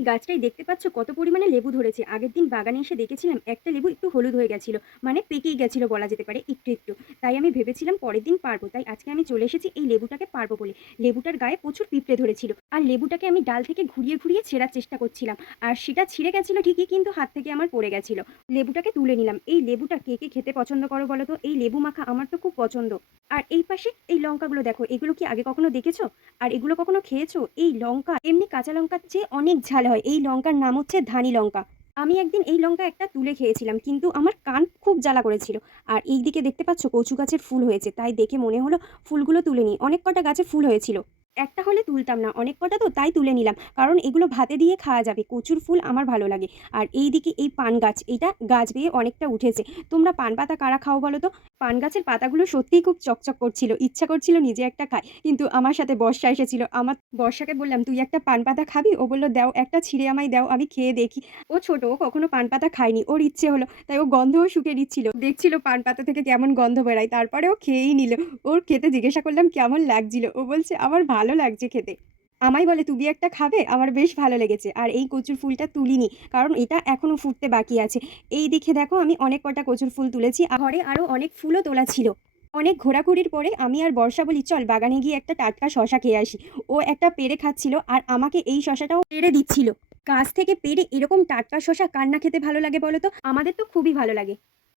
এই গাছটাই দেখতে পাচ্ছ কত পরিমাণে লেবু ধরেছে। আগের দিন বাগানে এসে দেখেছিলাম একটা লেবু একটু হলুদ হয়ে গেছিল। মানে পেকেই গেছিল বলা যেতে পারে একটু। তাই আমি ভেবেছিলাম পরের দিন পারবো। তাই আজকে আমি চলে এসেছি এই লেবুটাকে পারবো বলে। লেবুটার গায়ে প্রচুর পিঁপড়ে ধরেছিল। আর লেবুটাকে আমি ডাল থেকে ঘুরিয়ে ছেঁড়ার চেষ্টা করছিলাম। আর সেটা ছিঁড়ে গেছিল ঠিকই, কিন্তু হাত থেকে আমার পড়ে গেছিল। লেবুটাকে তুলে নিলাম। এই লেবুটা কে খেতে পছন্দ করো বলো তো? এই লেবু মাখা আমার তো খুব পছন্দ। আর এই পাশে এই লঙ্কাগুলো দেখো, এগুলো কি আগে কখনো দেখেছো? আর এগুলো কখনো খেয়েছো? এই লঙ্কা এমনি কাঁচা লঙ্কার চেয়ে অনেক ঝাল হয়। এই লঙ্কার নাম হচ্ছে ধানি লঙ্কা। আমি একদিন এই লঙ্কা একটা তুলে খেয়েছিলাম, কিন্তু আমার কান খুব জ্বালা করেছিল। আর এই দিকে দেখতে পাচ্ছ কচু গাছের ফুল হয়েছে, তাই দেখে মনে হলো ফুলগুলো তুলে নিই। অনেক কটা গাছে ফুল হয়েছিল। একটা হলে তুলতাম না, অনেক কটা তো তাই তুলে নিলাম, কারণ এগুলো ভাতে দিয়ে খাওয়া যাবে। কচুর ফুল আমার ভালো লাগে। আর এই দিকে এই পান গাছ, এটা গাছ বেয়ে অনেকটা উঠেছে। তোমরা পান পাতা কারা খাও বলো তো? পান গাছের পাতাগুলো সত্যিই খুব চকচক করছিল, ইচ্ছা করছিল নিজে একটা খাই। কিন্তু আমার সাথে বর্ষা এসেছিল। আমার বর্ষাকে বললাম, তুই একটা পান পাতা খাবি? ও বলল, দাও একটা ছিঁড়ে আমায় দাও, আমি খেয়ে দেখি। ও ছোট, ও কখনো পান পাতা খায়নি, ওর ইচ্ছে হলো, তাই ও গন্ধও শুঁকে নিচ্ছিল, দেখছিল পান পাতা থেকে কেমন গন্ধ বেরায়, তারপরে ও খেয়েই নিল। ওর খেতে জিজ্ঞাসা করলাম কেমন লাগছিল, ও বলছে আমার ভালো লাগছে খেতে। আমায় বলে, তুমি একটা খাবে? আমার বেশ ভালো লেগেছে। আর এই কচুর ফুলটা তুলিনি, কারণ এটা এখনো ফুটতে বাকি আছে। এই দিকে দেখো আমি অনেক কটা কচুর ফুল তুলেছি, আর ঘরে আরো অনেক ফুলও তোলা ছিল। অনেক ঘোরাঘুরির পরে আমি আর বর্ষা বলি, চল বাগানে গিয়ে একটা টাটকা শশা খেয়ে আসি। ও একটা পেড়ে খাচ্ছিল, আর আমাকে এই শশাটাও পেড়ে দিচ্ছিল। গাছ থেকে পেড়ে এরকম টাটকা শশা কার না খেতে ভালো লাগে বলো তো? আমাদের তো খুবই ভালো লাগে।